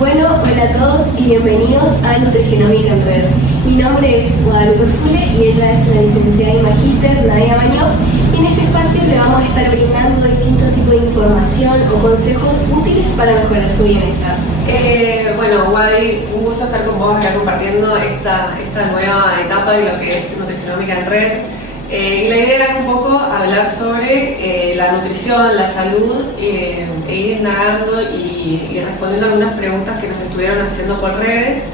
Bueno, hola a todos y bienvenidos a Nutrigenómica en Red. Mi nombre es Guadalupe Fule y ella es la licenciada y magíster Nadia Bañov, y en este espacio le vamos a estar brindando distintos tipos de información o consejos útiles para mejorar su bienestar. Bueno, Guadi, un gusto estar con vos acá compartiendo esta nueva etapa de lo que es Nutrigenómica en Red. Y la idea era un poco hablar sobre la nutrición, la salud, e ir indagando y respondiendo algunas preguntas que nos estuvieron haciendo por redes.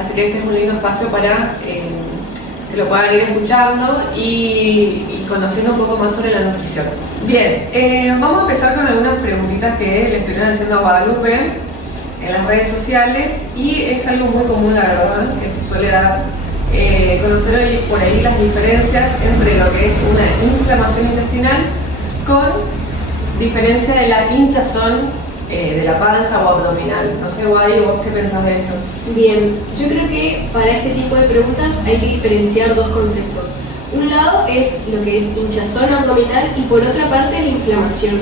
Así que este es un lindo espacio para que lo puedan ir escuchando y conociendo un poco más sobre la nutrición. Bien, vamos a empezar con algunas preguntitas que le estuvieron haciendo a Guadalupe en las redes sociales, y es algo muy común, la verdad, que se suele dar. Conocer hoy por ahí las diferencias entre lo que es una inflamación intestinal con diferencia de la hinchazón de la panza o abdominal. No sé, Guay, ¿vos qué pensás de esto? Bien, yo creo que para este tipo de preguntas hay que diferenciar dos conceptos. Un lado es lo que es hinchazón abdominal y por otra parte la inflamación.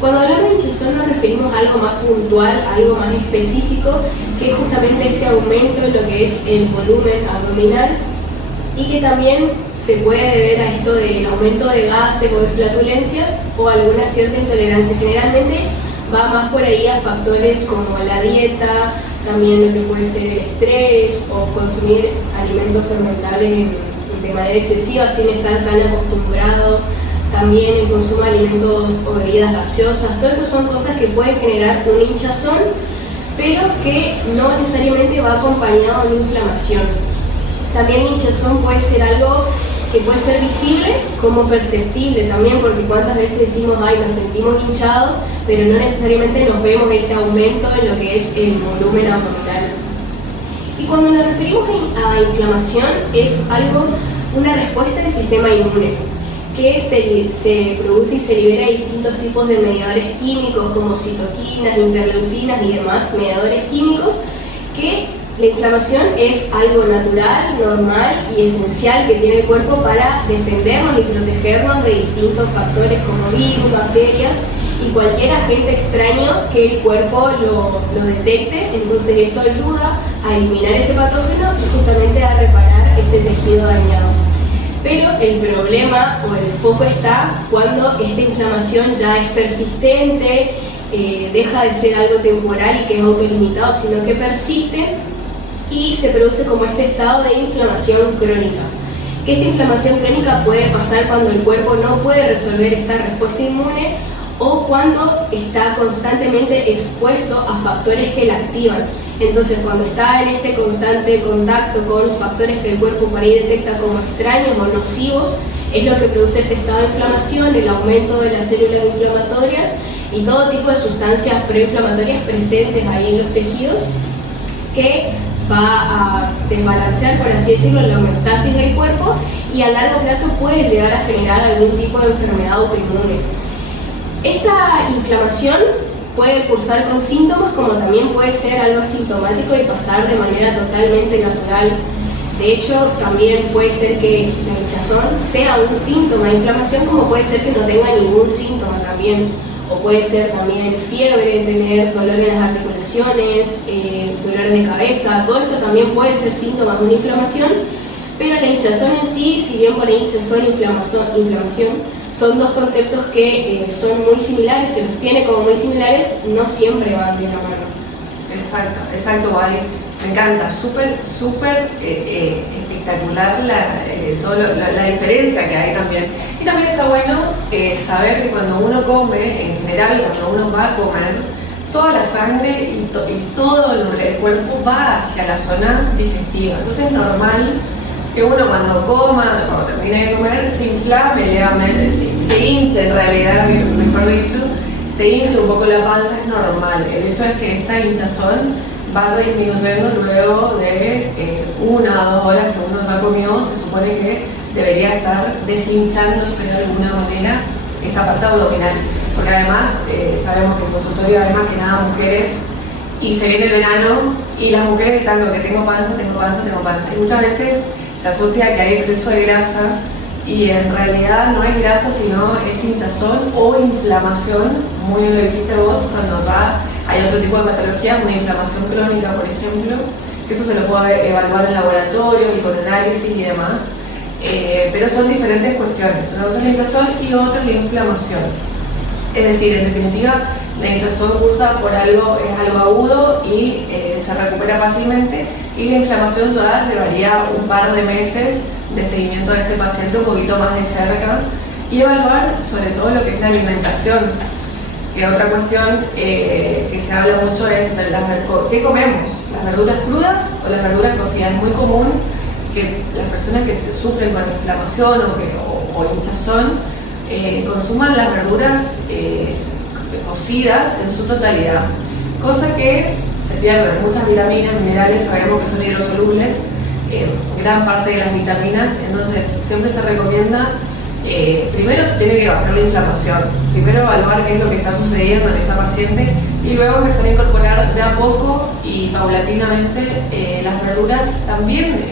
Cuando hablamos de hinchazón nos referimos a algo más puntual, a algo más específico, que es justamente este aumento en lo que es el volumen abdominal, y que también se puede deber a esto del aumento de gases o de flatulencias o alguna cierta intolerancia. Generalmente va más por ahí a factores como la dieta, también lo que puede ser el estrés o consumir alimentos fermentables de manera excesiva sin estar tan acostumbrado. También el consumo de alimentos o bebidas gaseosas, todo esto son cosas que pueden generar una hinchazón, pero que no necesariamente va acompañado de inflamación. También la hinchazón puede ser algo que puede ser visible como perceptible también, porque cuántas veces decimos, ay, nos sentimos hinchados, pero no necesariamente nos vemos ese aumento en lo que es el volumen abdominal. Y cuando nos referimos a inflamación, es algo, una respuesta del sistema inmune, que se produce y se libera distintos tipos de mediadores químicos como citoquinas, interleucinas y demás mediadores químicos, que la inflamación es algo natural, normal y esencial que tiene el cuerpo para defendernos y protegernos de distintos factores como virus, bacterias y cualquier agente extraño que el cuerpo lo detecte. Entonces esto ayuda a eliminar ese patógeno y justamente a reparar ese tejido dañado. Pero el problema o el foco está cuando esta inflamación ya es persistente, deja de ser algo temporal y que es autolimitado, sino que persiste y se produce como este estado de inflamación crónica. Que esta inflamación crónica puede pasar cuando el cuerpo no puede resolver esta respuesta inmune o cuando está constantemente expuesto a factores que la activan. Entonces, cuando está en este constante contacto con factores que el cuerpo por ahí detecta como extraños o nocivos, es lo que produce este estado de inflamación, el aumento de las células inflamatorias y todo tipo de sustancias preinflamatorias presentes ahí en los tejidos, que va a desbalancear, por así decirlo, la homeostasis del cuerpo, y a largo plazo puede llegar a generar algún tipo de enfermedad autoinmune. Esta inflamación puede cursar con síntomas, como también puede ser algo asintomático y pasar de manera totalmente natural. De hecho, también puede ser que la hinchazón sea un síntoma de inflamación, como puede ser que no tenga ningún síntoma también. O puede ser también fiebre, tener dolor en las articulaciones, dolor de cabeza. Todo esto también puede ser síntoma de una inflamación, pero la hinchazón en sí, si bien por ahí hinchazón e inflamación son dos conceptos que son muy similares, se los tiene como muy similares, no siempre van de la mano. Exacto, Vale. Me encanta, súper espectacular la diferencia que hay también. Y también está bueno saber que cuando uno come, en general, cuando uno va a comer, toda la sangre y todo el cuerpo va hacia la zona digestiva. Entonces es normal que uno cuando coma, cuando termine de comer, se inflame, se hinche en realidad, mejor dicho, se hincha un poco la panza, es normal. El hecho es que esta hinchazón va disminuyendo luego de 1 o 2 horas que uno ya comió. Se supone que debería estar deshinchándose de alguna manera esta parte abdominal, porque además sabemos que en consultorio hay más que nada mujeres y se viene el verano y las mujeres están con que tengo panza, y muchas veces se asocia a que hay exceso de grasa y en realidad no es grasa, sino es hinchazón o inflamación, muy bien lo dijiste vos, cuando ya Hay otro tipo de patologías, una inflamación crónica, por ejemplo, que eso se lo puede evaluar en laboratorio y con análisis y demás. Pero son diferentes cuestiones. Una cosa es la hinchazón y otra es la inflamación. Es decir, en definitiva, la hinchazón cursa por algo, es algo agudo y se recupera fácilmente, y la inflamación ya llevaría un par de meses de seguimiento de este paciente un poquito más de cerca y evaluar sobre todo lo que es la alimentación. Que otra cuestión que se habla mucho es de ¿qué comemos? ¿Las verduras crudas o las verduras cocidas? Es muy común que las personas que sufren con inflamación o hinchazón consuman las verduras cocidas en su totalidad, cosa que se pierden muchas vitaminas, minerales, sabemos que son hidrosolubles, gran parte de las vitaminas, entonces siempre se recomienda, primero se tiene que bajar la inflamación, primero evaluar qué es lo que está sucediendo en esa paciente y luego empezar a incorporar de a poco y paulatinamente las verduras también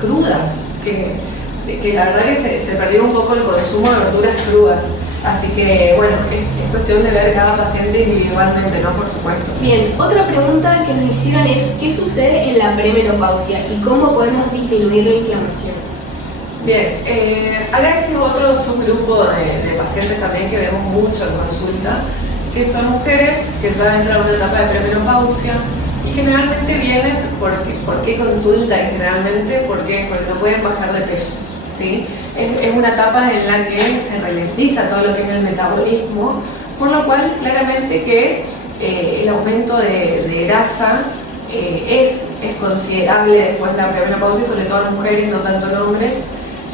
crudas, que la verdad que se perdió un poco el consumo de verduras crudas. Así que, bueno, es cuestión de ver cada paciente individualmente, ¿no? Por supuesto. Bien, otra pregunta que nos hicieron es ¿qué sucede en la premenopausia y cómo podemos disminuir la inflamación? Bien, acá este otro subgrupo de pacientes también que vemos mucho en consulta, que son mujeres que ya entran en una etapa de premenopausia y generalmente vienen, ¿por qué consultan? Generalmente porque no pueden bajar de peso, ¿sí? Es una etapa en la que se ralentiza todo lo que es el metabolismo, por lo cual claramente que el aumento de grasa es considerable después de la premenopausia, sobre todo en mujeres, no tanto en hombres,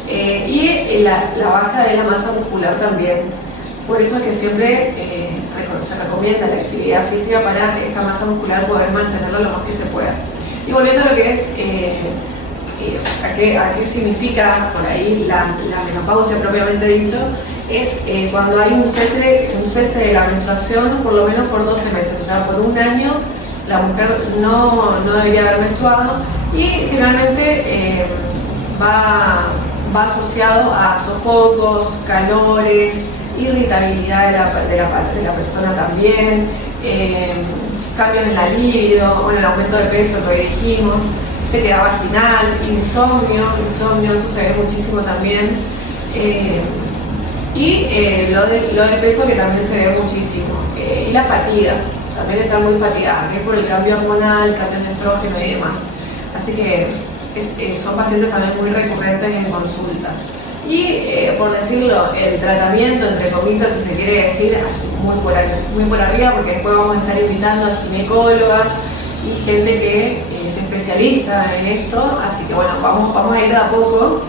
y la baja de la masa muscular también. Por eso es que siempre se recomienda la actividad física para esta masa muscular poder mantenerla lo más que se pueda. Y volviendo a lo que es a qué significa por ahí la menopausia propiamente dicho, es cuando hay un cese de la menstruación por lo menos por 12 meses, o sea, por un año la mujer no debería haber menstruado y generalmente va asociado a sofocos, calores, irritabilidad de la persona también, cambios en la libido, bueno, el aumento de peso, lo que dijimos, sequedad vaginal, insomnio, eso se ve muchísimo también, y lo del peso que también se ve muchísimo, y la fatiga, también está muy fatigada, que es por el cambio hormonal, cambio de estrógeno y demás, así que son pacientes también muy recurrentes en consulta. Y por decirlo, el tratamiento, entre comillas, si se quiere decir, muy por arriba, porque después vamos a estar invitando a ginecólogas y gente que se especializa en esto, así que bueno, vamos a ir de a poco,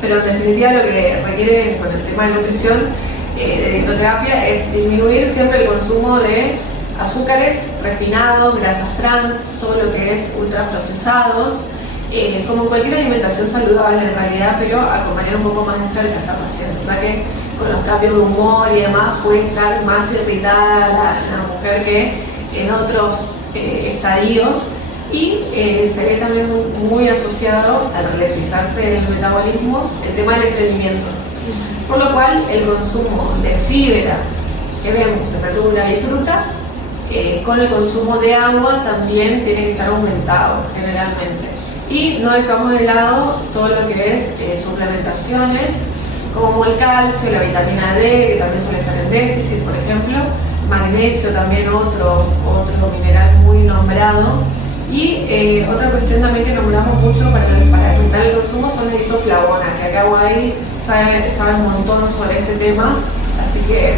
pero en definitiva lo que requiere con el tema de nutrición, de dietoterapia, es disminuir siempre el consumo de azúcares refinados, grasas trans, todo lo que es ultraprocesados, como cualquier alimentación saludable en realidad, pero acompañar un poco más de cerca a esta paciente, o sea que con los cambios de humor y demás puede estar más irritada la mujer que en otros estadios, y se ve también muy asociado al ralentizarse el metabolismo el tema del estreñimiento, por lo cual el consumo de fibra que vemos en verduras y frutas con el consumo de agua también tiene que estar aumentado generalmente. Y no dejamos de lado todo lo que es suplementaciones, como el calcio, la vitamina D, que también suele estar en déficit, por ejemplo, magnesio también otro mineral muy nombrado. Y otra cuestión también que nombramos mucho para aumentar el consumo son las isoflavonas, que acá Guay sabe un montón sobre este tema, así que,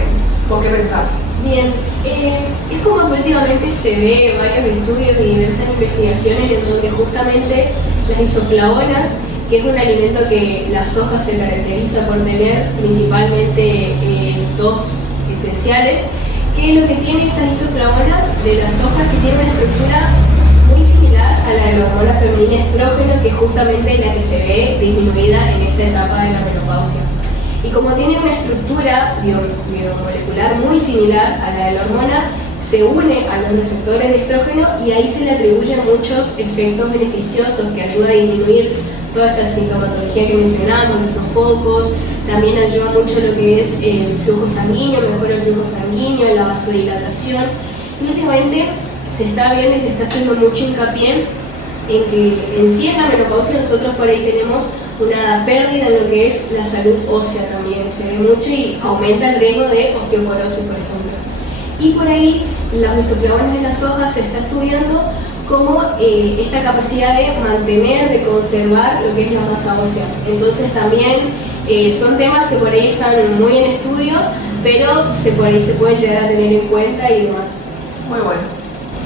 ¿por qué pensás? Bien, es como que últimamente se ve varios estudios y diversas investigaciones en donde justamente las isoflavonas, que es un alimento que la soja se caracteriza por tener principalmente dos esenciales, que es lo que tiene estas isoflavonas de las sojas, que tiene una estructura muy similar a la de la hormona femenina estrógeno, que es justamente la que se ve disminuida en esta etapa de la menopausia. Y como tiene una estructura biomolecular muy similar a la de la hormona, se une a los receptores de estrógeno y ahí se le atribuyen muchos efectos beneficiosos que ayuda a disminuir toda esta sintomatología que mencionamos, los sofocos, también ayuda mucho lo que es el flujo sanguíneo, mejora el flujo sanguíneo, la vasodilatación. Y últimamente se está viendo y se está haciendo mucho hincapié en que en sí en la menopausia nosotros por ahí tenemos una pérdida en lo que es la salud ósea también, se ve mucho y aumenta el riesgo de osteoporosis, por ejemplo. Y por ahí los isoflavones de las hojas se está estudiando como esta capacidad de mantener, de conservar lo que es la masa ósea. Entonces también son temas que por ahí están muy en estudio, pero por ahí se pueden llegar a tener en cuenta y demás. Muy bueno.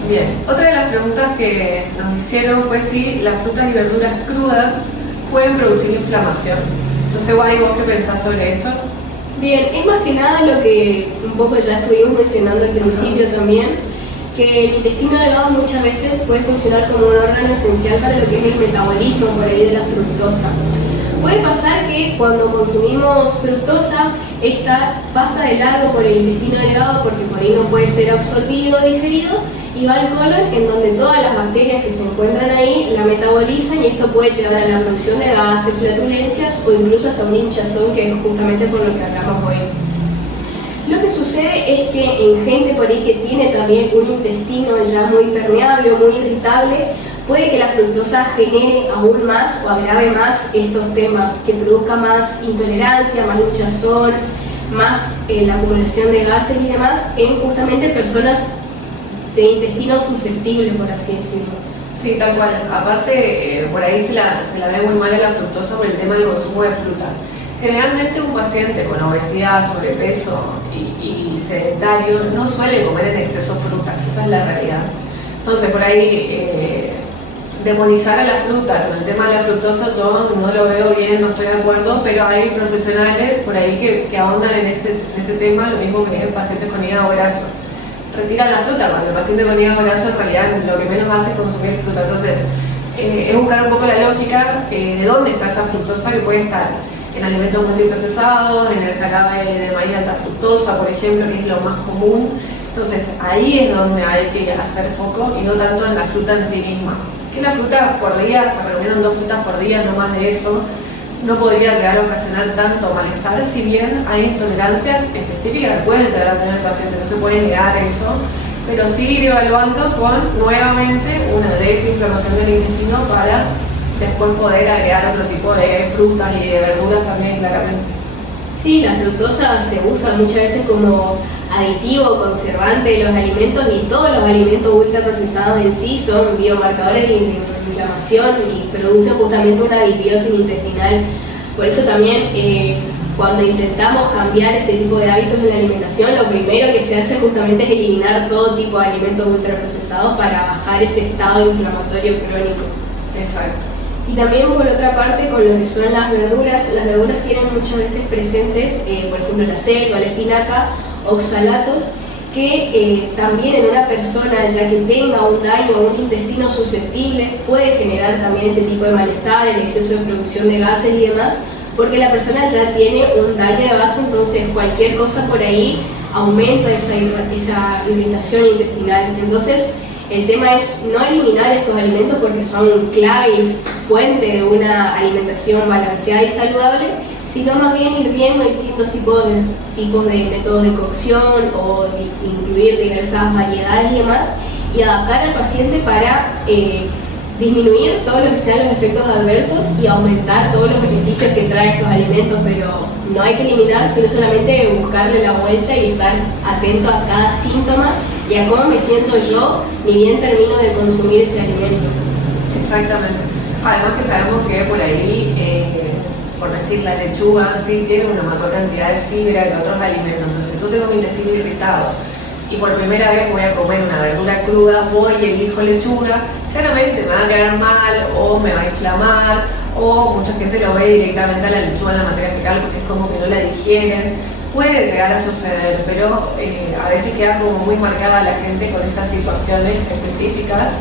Bien. Otra de las preguntas que nos hicieron fue si las frutas y verduras crudas pueden producir inflamación. Entonces, Wadi, ¿vos qué pensás sobre esto? Bien, es más que nada lo que un poco ya estuvimos mencionando al principio también, que el intestino delgado muchas veces puede funcionar como un órgano esencial para lo que es el metabolismo por ahí de la fructosa. Puede pasar que cuando consumimos fructosa, esta pasa de largo por el intestino delgado porque por ahí no puede ser absorbido o digerido y va al colon, en donde todas las bacterias que se encuentran ahí la metabolizan y esto puede llevar a la producción de gases, flatulencias o incluso hasta un hinchazón, que es justamente por lo que hablamos hoy. Lo que sucede es que en gente por ahí que tiene también un intestino ya muy permeable o muy irritable, puede que la fructosa genere aún más o agrave más estos temas, que produzca más intolerancia, más hinchazón, más la acumulación de gases y demás en justamente personas de intestino susceptible, por así decirlo. Sí, tal cual. Aparte, por ahí se la ve muy mal a la fructosa por el tema del consumo de fruta. Generalmente un paciente con obesidad, sobrepeso y sedentario no suele comer en exceso frutas, esa es la realidad. Entonces, por ahí demonizar a la fruta con el tema de la fructosa yo no lo veo bien, no estoy de acuerdo, pero hay profesionales por ahí que ahondan en ese tema, lo mismo que el paciente con hígado graso. Retiran la fruta, cuando el paciente con hígado graso en realidad lo que menos hace es consumir fruta. Entonces, es buscar un poco la lógica de dónde está esa fructosa, que puede estar en alimentos multiprocesados, en el jarabe de maíz alta fructosa, por ejemplo, que es lo más común. Entonces, ahí es donde hay que hacer foco y no tanto en la fruta en sí misma. Que la fruta por día, se recomiendan 2 frutas por día, no más de eso, no podría llegar a ocasionar tanto malestar, si bien hay intolerancias específicas que pueden llegar a tener el paciente, no se puede negar eso, pero sí ir evaluando con nuevamente una desinflamación del intestino para después poder agregar otro tipo de frutas y de verduras también, claramente. Sí, la fructosa se usa muchas veces como aditivo, conservante de los alimentos, y todos los alimentos ultraprocesados en sí son biomarcadores de inflamación y producen justamente una disbiosis intestinal. Por eso también cuando intentamos cambiar este tipo de hábitos en la alimentación, lo primero que se hace justamente es eliminar todo tipo de alimentos ultraprocesados para bajar ese estado inflamatorio crónico. Exacto. Y también por otra parte con lo que son las verduras tienen muchas veces presentes, por ejemplo la selva, la espinaca, oxalatos, que también en una persona ya que tenga un daño o un intestino susceptible puede generar también este tipo de malestar, el exceso de producción de gases y demás, porque la persona ya tiene un daño de base, entonces cualquier cosa por ahí aumenta esa irritación intestinal. Entonces el tema es no eliminar estos alimentos porque son clave y fuente de una alimentación balanceada y saludable, sino más bien ir viendo distintos tipos de métodos de cocción o incluir diversas variedades y demás, y adaptar al paciente para disminuir todo lo que sean los efectos adversos y aumentar todos los beneficios que trae estos alimentos, pero no hay que eliminar, sino solamente buscarle la vuelta y estar atento a cada síntoma y a cómo me siento yo, ni bien termino de consumir ese alimento. Exactamente. Además que sabemos que por ahí, por decir, la lechuga sí tiene una mayor cantidad de fibra que otros alimentos. Entonces, si yo tengo mi intestino irritado y por primera vez voy a comer una verdura cruda, voy y elijo lechuga, claramente me va a quedar mal o me va a inflamar, o mucha gente lo ve directamente a la lechuga en la materia fecal porque es como que no la digieren. Puede llegar a suceder, pero a veces queda como muy marcada la gente con estas situaciones específicas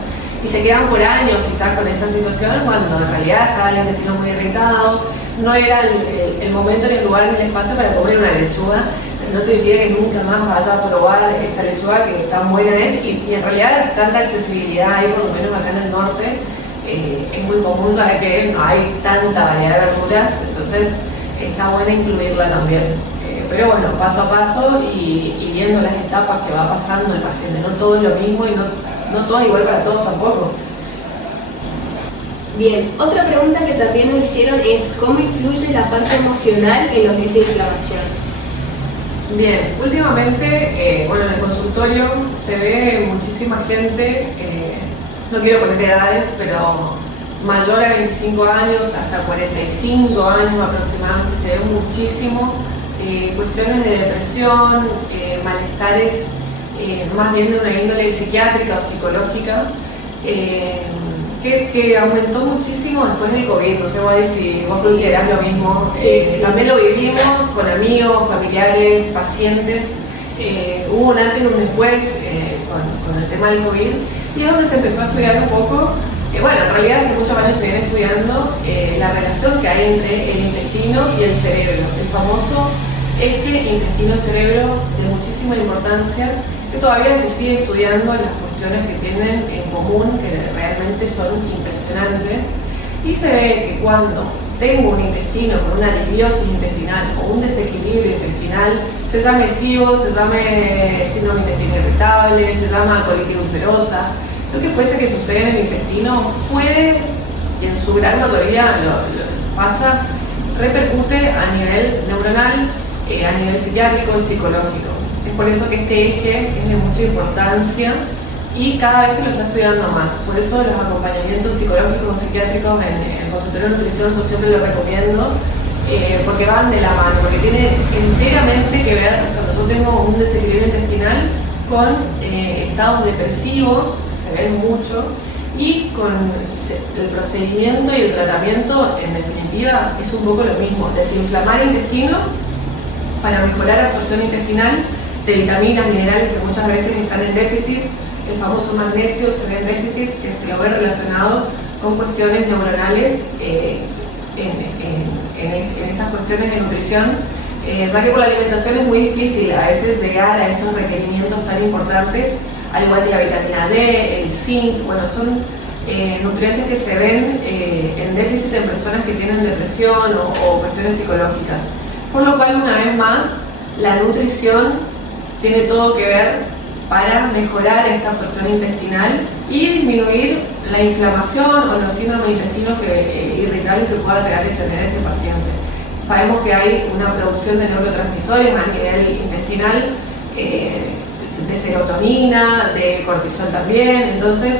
y se quedan por años quizás con esta situación cuando en realidad estaba el intestino muy irritado, no era el momento ni el lugar ni el espacio para comer una lechuga. No significa que nunca más vas a probar esa lechuga que tan buena es y en realidad tanta accesibilidad hay, por lo menos acá en el norte, es muy común saber que no hay tanta variedad de verduras, entonces está buena incluirla también. pero bueno, paso a paso y viendo las etapas que va pasando el paciente. No todo es lo mismo y no todo es igual para todos tampoco. Bien, otra pregunta que también nos hicieron es ¿cómo influye la parte emocional en lo que es la inflamación? Bien, últimamente, bueno, en el consultorio se ve muchísima gente, no quiero poner edades, pero mayor a 25 años hasta 45 años aproximadamente, se ve muchísimo cuestiones de depresión, malestares más bien de una índole psiquiátrica o psicológica, que aumentó muchísimo después del COVID. No sé si vos considerás lo mismo. Sí. También lo vivimos con amigos, familiares, pacientes. Hubo un antes y un después con el tema del COVID, y es donde se empezó a estudiar un poco. Bueno, en realidad hace muchos años se viene estudiando la relación que hay entre el intestino y el cerebro, el famoso eje intestino-cerebro, de muchísima importancia, que todavía se sigue estudiando las cuestiones que tienen en común, que realmente son impresionantes. Y se ve que cuando tengo un intestino con una disbiosis intestinal o un desequilibrio intestinal, se llame SIBO, se llame síndrome intestino irritable, se llama colitis ulcerosa, lo que fuese que suceda en el intestino puede, y en su gran mayoría lo que pasa, repercute a nivel neuronal, a nivel psiquiátrico y psicológico. Es por eso que este eje es de mucha importancia y cada vez se lo está estudiando más. Por eso los acompañamientos psicológicos o psiquiátricos en el consultorio de nutrición yo siempre lo recomiendo, porque van de la mano, porque tiene enteramente que ver, cuando yo tengo un desequilibrio intestinal, con estados depresivos, se ven mucho, y con el procedimiento y el tratamiento, en definitiva, es un poco lo mismo: desinflamar el intestino para mejorar la absorción intestinal de vitaminas, minerales que muchas veces están en déficit. El famoso magnesio se ve en déficit, que se lo ve relacionado con cuestiones neuronales en estas cuestiones de nutrición, ya que por la alimentación es muy difícil a veces llegar a estos requerimientos tan importantes, al igual que la vitamina D, el zinc. Bueno, son nutrientes que se ven en déficit en personas que tienen depresión o cuestiones psicológicas. Por lo cual, una vez más, la nutrición tiene todo que ver para mejorar esta absorción intestinal y disminuir la inflamación o los síndromes intestinos irritables que pueda llegar a tener este paciente. Sabemos que hay una producción de neurotransmisores a nivel intestinal, de serotonina, de cortisol también. Entonces,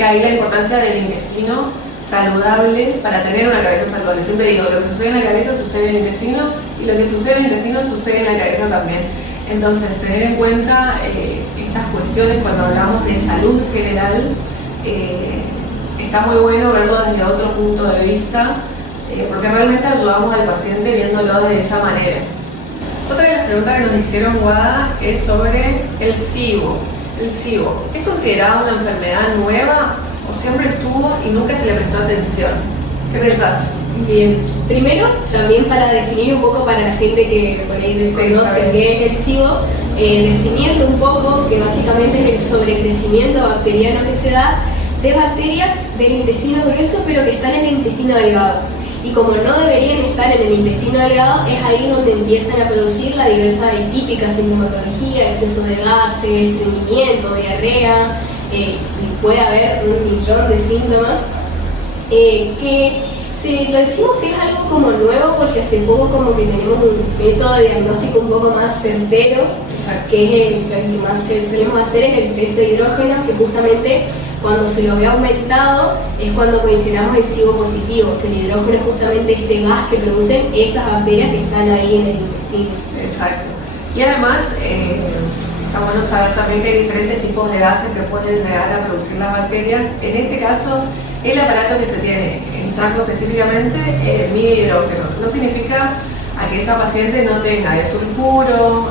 ahí la importancia del intestino saludable para tener una cabeza saludable. Siempre digo, lo que sucede en la cabeza sucede en el intestino, y lo que sucede en el intestino sucede en la cabeza también. Entonces, tener en cuenta estas cuestiones cuando hablamos de salud general, está muy bueno verlo desde otro punto de vista, porque realmente ayudamos al paciente viéndolo de esa manera. Otra de las preguntas que nos hicieron, Guada, es sobre el SIBO. El SIBO, ¿es considerada una enfermedad nueva o siempre estuvo y nunca se le prestó atención? ¿Qué pensás? Bien, primero, también para definir un poco para la gente que por ahí desconoce qué es el SIBO, definirlo un poco, que básicamente es el sobrecrecimiento bacteriano que se da de bacterias del intestino grueso, pero que están en el intestino delgado. Y como no deberían estar en el intestino delgado, es ahí donde empiezan a producir la diversa y típica sintomatología, exceso de gases, estreñimiento, diarrea, y puede haber un millón de síntomas lo decimos que es algo como nuevo porque hace poco como que tenemos un método de diagnóstico un poco más certero, que es el que más solemos hacer, es el test de hidrógenos, que justamente cuando se lo ve aumentado es cuando consideramos el SIBO positivo, que el hidrógeno es justamente este gas que producen esas bacterias que están ahí en el intestino. Exacto. Y además, está bueno saber también que hay diferentes tipos de gases que pueden llegar a producir las bacterias. En este caso, el aparato que se tiene en Chaco específicamente mide hidrógeno. No significa a que esa paciente no tenga de sulfuro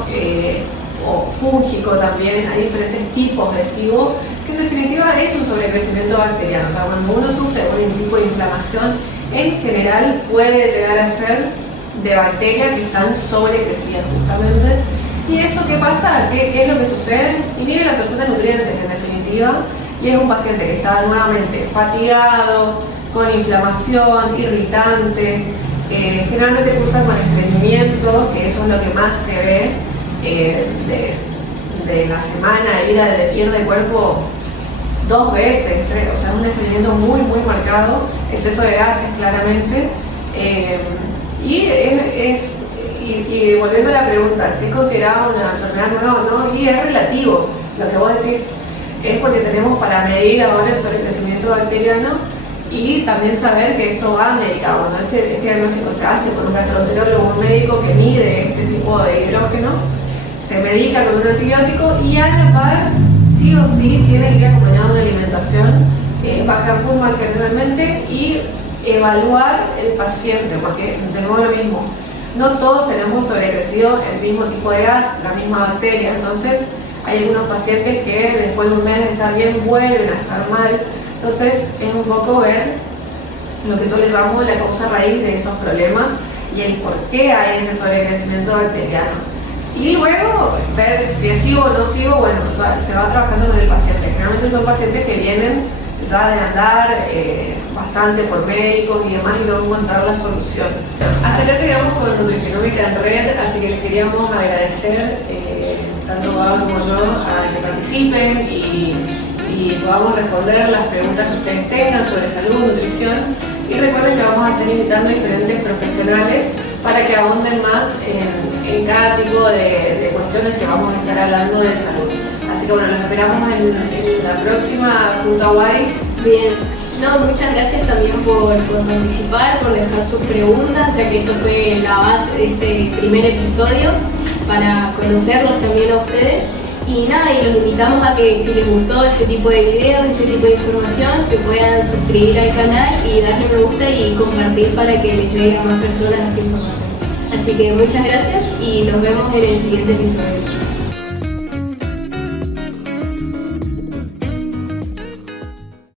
o fúngico también. Hay diferentes tipos de SIBO, que en definitiva es un sobrecrecimiento bacteriano. O sea, cuando uno sufre algún tipo de inflamación, en general puede llegar a ser de bacterias que están sobrecrecidas justamente. ¿Y eso qué pasa? ¿Qué es lo que sucede? Inhibe la absorción de nutrientes en definitiva, y es un paciente que está nuevamente fatigado, con inflamación, irritante, Generalmente cursan con estreñimiento, que eso es lo que más se ve de la semana, ir de cuerpo 2 veces, o sea, un estreñimiento muy marcado, exceso de gases claramente. Y volviendo a la pregunta, si es considerada una enfermedad nueva o no, y es relativo. Lo que vos decís es porque tenemos para medir ahora el sobrecrecimiento bacteriano y también saber que esto va medicado. ¿No? Este diagnóstico se hace con un gastroenterólogo, un médico que mide este tipo de hidrógeno, se medica con un antibiótico y a la par, sí o sí, tiene que ir acompañado de una alimentación baja en fútbol generalmente y evaluar el paciente, porque de nuevo lo mismo, no todos tenemos sobrecrecido el mismo tipo de gas, la misma bacteria, entonces hay algunos pacientes que después de un mes de estar bien vuelven a estar mal, entonces es un poco ver lo que yo les llamo la causa raíz de esos problemas y el por qué hay ese sobrecrecimiento bacteriano. Y luego ver si es SIBO o no SIBO, bueno, se va trabajando con el paciente. Generalmente son pacientes que vienen ya de andar bastante por médicos y demás y luego encontrar la solución. Hasta acá llegamos con Nutrigenómica en Red, así que les queríamos agradecer tanto Pablo como yo a que participen y podamos responder las preguntas que ustedes tengan sobre salud, nutrición. Y recuerden que vamos a estar invitando a diferentes profesionales para que abonden más en cada tipo de cuestiones que vamos a estar hablando de salud. Así que bueno, los esperamos en la próxima Junta Guay. Bien, no, muchas gracias también por participar, por dejar sus preguntas, ya que esto fue la base de este primer episodio, para conocerlos también a ustedes. Y nada, y los invitamos a que si les gustó este tipo de videos, este tipo de información, se puedan suscribir al canal y darle me gusta y compartir para que les llegue a más personas esta información. Así que muchas gracias y nos vemos en el siguiente episodio.